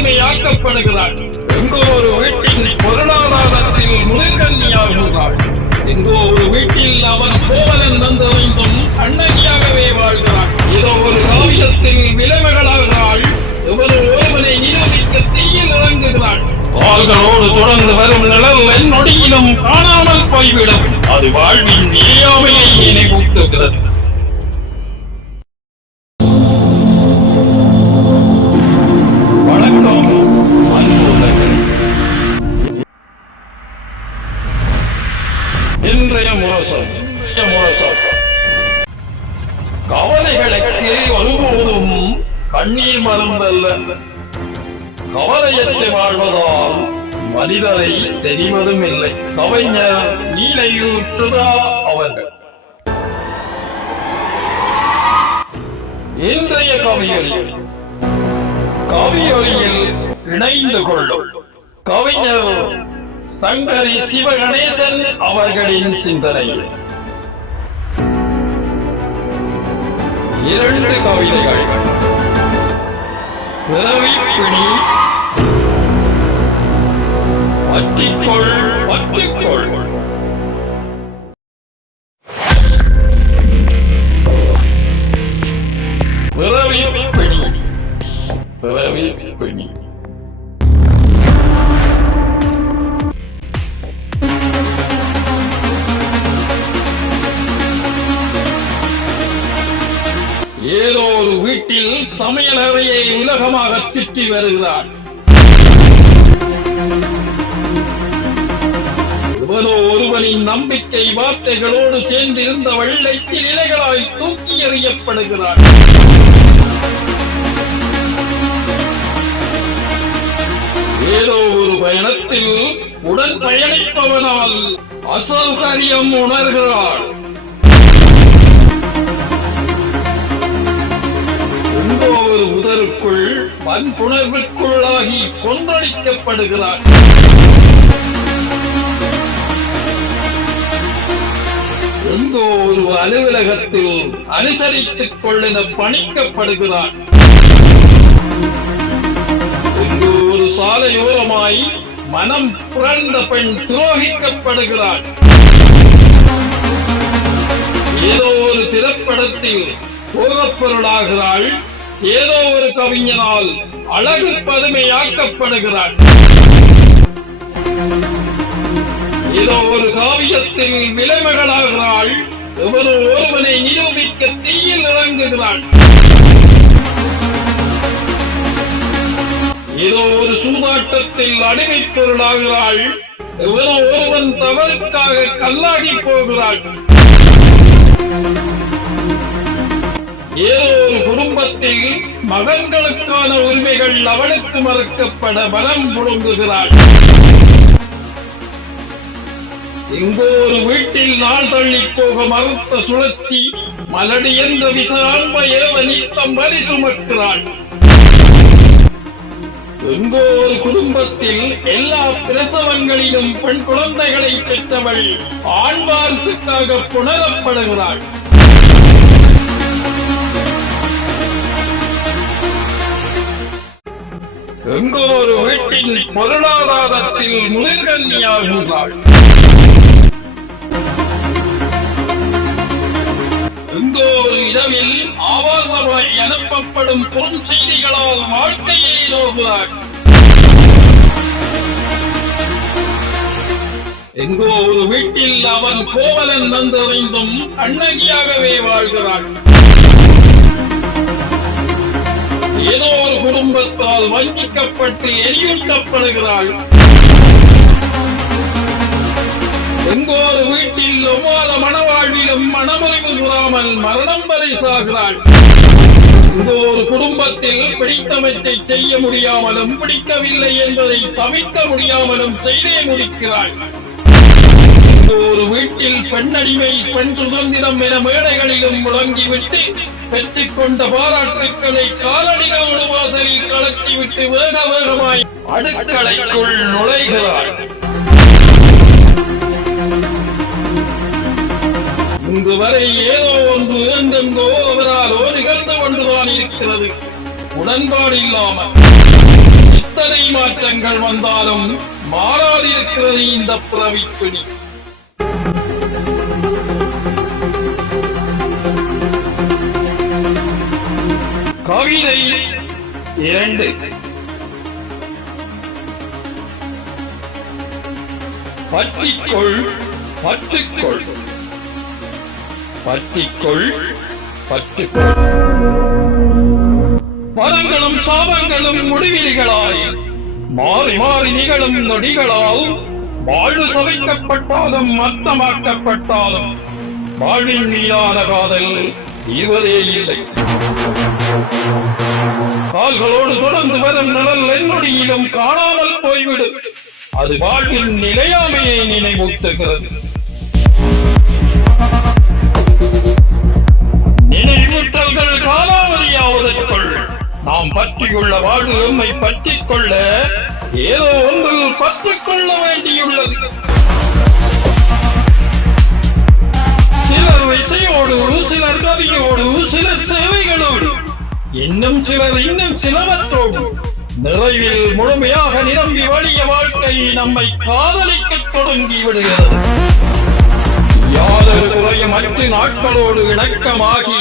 நியமிக்கப்படுகிறாள் எங்கோ ஒரு வீட்டின் பொருளாதாரத்தில் முதற்கன்னியாகிறாள் எங்கோ ஒரு வீட்டில் அவன் கோவலன் வந்ததைந்தும் கண்ணகியாகவே வாழ்கிறான் இதோ ஒரு காவியத்தில் விளைவுகளாகிறாள் எவரு ஒருவனை நிரூபிக்க தீயில் இறங்குகிறாள். கால்களோடு தொடர்ந்து வரும் நிழல் நொடியிலும் காணாமல் போய்விடும். அது வாழ்வின் நிலையாமையை நினைவூட்டுகிறது. இன்றைய முரசம் கவலைகளுக்கு ஒருபோதும் கண்ணீர் மருந்தல்ல கவலையற்று வாழ்வதால் மனிதரை தெரிவதும் இல்லை கவிஞர் நீலையூற்றுதா அவர்கள் இன்றைய கவியொலி கவியொலியில் இணைந்து கொள்ளும் கவிஞர் சங்கரி சிவகணேசன் அவர்களின் சிந்தனை. இரண்டு கவிதைகள். பிறவி பற்றிக்கொள் பற்றிக்கொள். பிறவி பிணி பிறவி ஏதோ ஒரு வீட்டில் சமையலறையை உலகமாக சுற்றி வருகிறார் இவனோ ஒருவனின் நம்பிக்கை வார்த்தைகளோடு சேர்ந்திருந்த வெள்ளைக்கு இலைகளாய் தூக்கி எறியப்படுகிறார் ஏதோ ஒரு பயணத்தில் உடன் பயணிப்பவனால் அசௌகரியம் உணர்கிறாள் ஒரு வன்புணர்வுக்குள்ளாகி கொன்றளிக்கப்படுகிறார் எந்த ஒரு அலுவலகத்தில் அனுசரித்துக் கொள்ளென பணிக்கப்படுகிறார். ஒரு சாலையோரமாய் மனம் புரண்ட பெண் துரோகிக்கப்படுகிறார். ஏதோ ஒரு திரைப்படத்தில் போகப்பொருளாகிறாள். ஏதோ ஒரு கவிஞனால் அழகு பதுமையாக்கப்படுகிறார். ஏதோ ஒரு காவியத்தில் விலைமகளாகிறாள். எவரோ ஒருவனை நிரூபிக்க தீயில் இறங்குகிறாள். ஏதோ ஒரு சூதாட்டத்தில் அடிமைப் பொருளாகிறாள். எவரோ ஒருவன் தவறுக்காக கல்லாகி போகிறாள். ஏதோ ஒரு குடும்பத்தில் மகன்களுக்கான உரிமைகள் அவளுக்கு மறுக்கப்பட மனம் புழுங்குகிறாள் எங்கோ ஒரு வீட்டில் நாள் தள்ளி போக மறுத்த சுழற்சி மலடி என்ற விசாண்ப அன்பை ஏவ நீத்தம் வரி சுமக்கிறாள். எங்கோ ஒரு குடும்பத்தில் எல்லா பிரசவங்களிலும் பெண் குழந்தைகளை பெற்றவள் ஆண் வாரிசுக்காக புணரப்படுகிறாள். ஒரு வீட்டின் பொருளாதாரத்தில் முதற்கன்னியாகின்றாள் எங்கோ ஒரு இடவில் ஆபாசமாய் அனுப்பப்படும் பொன் செய்திகளால் வாழ்க்கையை நோகிறாள் எங்கோ ஒரு வீட்டில் அவன் கோவலன் வந்தறிந்தும் கண்ணகியாகவே வாழ்கிறாள். குடும்பத்தால் வஞ்சிக்கப்பட்டு எரியூட்டப்படுகிறாள். எங்கோ ஒரு வீட்டில் ஒவ்வாத மனவாழ்விலும் மனமுறிவு கூறாமல் மரணம் வரை சாகிறாள். ஒரு குடும்பத்தில் பிடித்தவற்றை செய்ய முடியாமலும் பிடிக்கவில்லை என்பதை தவிர்க்க முடியாமலும் செய்தே முடிக்கிறாள். ஒரு வீட்டில் பெண்ணடிமை பெண் சுதந்திரம் என மேடைகளிலும் முழங்கிவிட்டு பெற்றுக்கொண்ட பாராட்டுக்களை காலடிகளோடு வாசலில் கலக்கிவிட்டு வேக வேகமாய் அடுக்கலைக்குள் நுழைகிறார். இன்று வரை ஏதோ ஒன்று எங்கெங்கோ அவராலோ நிகழ்ந்து கொண்டுதான் இருக்கிறது. உடன்பாடு இல்லாமல். இத்தனை மாற்றங்கள் வந்தாலும் மாறாதிருக்கிறது இந்த பிறவிப் கவிதை இரண்டு. பட்டிக்கொள் பட்டுக்கொள். பட்டிக்கொள் பட்டுக்கொள். பதங்களும் சாபங்களும் முடிவிலிகளாய் மாறி மாறி நிகழும் நொடிகளால் வாழ்வு சமைக்கப்பட்டாலும் மத்தமாக்கப்பட்டாலும் வாழ்வின் மீதான காதல் இவரே இல்லை. கால்களோடு தொடர்ந்து வரும் நிழல் என்னொடியிலும் காணாமல் போய்விடும். அது வாழ்வில் நிலையாமையை நினைவூட்டுகிறது. இன்னும் சிலர் இன்னும் சிலவற்றோடு நிறைவில் முழுமையாக நிரம்பி வழிய வாழ்க்கை நம்மை காதலிக்கத் தொடங்கி விடுகிறது. யாதொரு குறையும் மற்ற நாட்களோடு இணக்கமாகி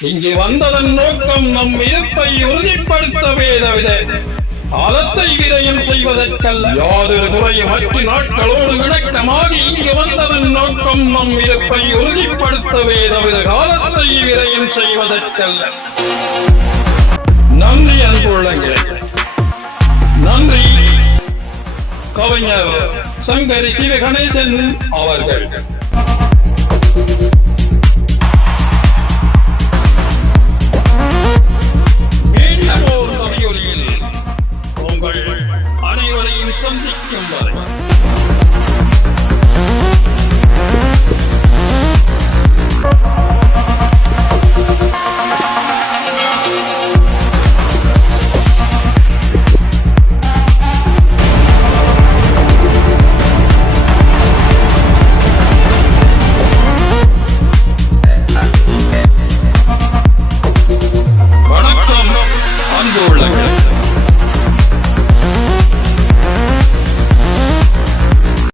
இங்கு வந்ததன் நோக்கம் நம் இருப்பை உறுதிப்படுத்தவே தவிர காலத்தை விரயம் செய்வதற்கல்ல யாதொரு குறையும் மற்ற நாட்களோடு இணக்கமாக இங்கு வந்ததன் நோக்கம் நம் இருப்பை உறுதிப்படுத்தவே தவிர காலத்தை விரயம் செய்வதற்கல்ல நன்றி அன்புள்ளங்களே நன்றி. கவிஞர் சங்கரி சிவகணேசன் அவர்கள்.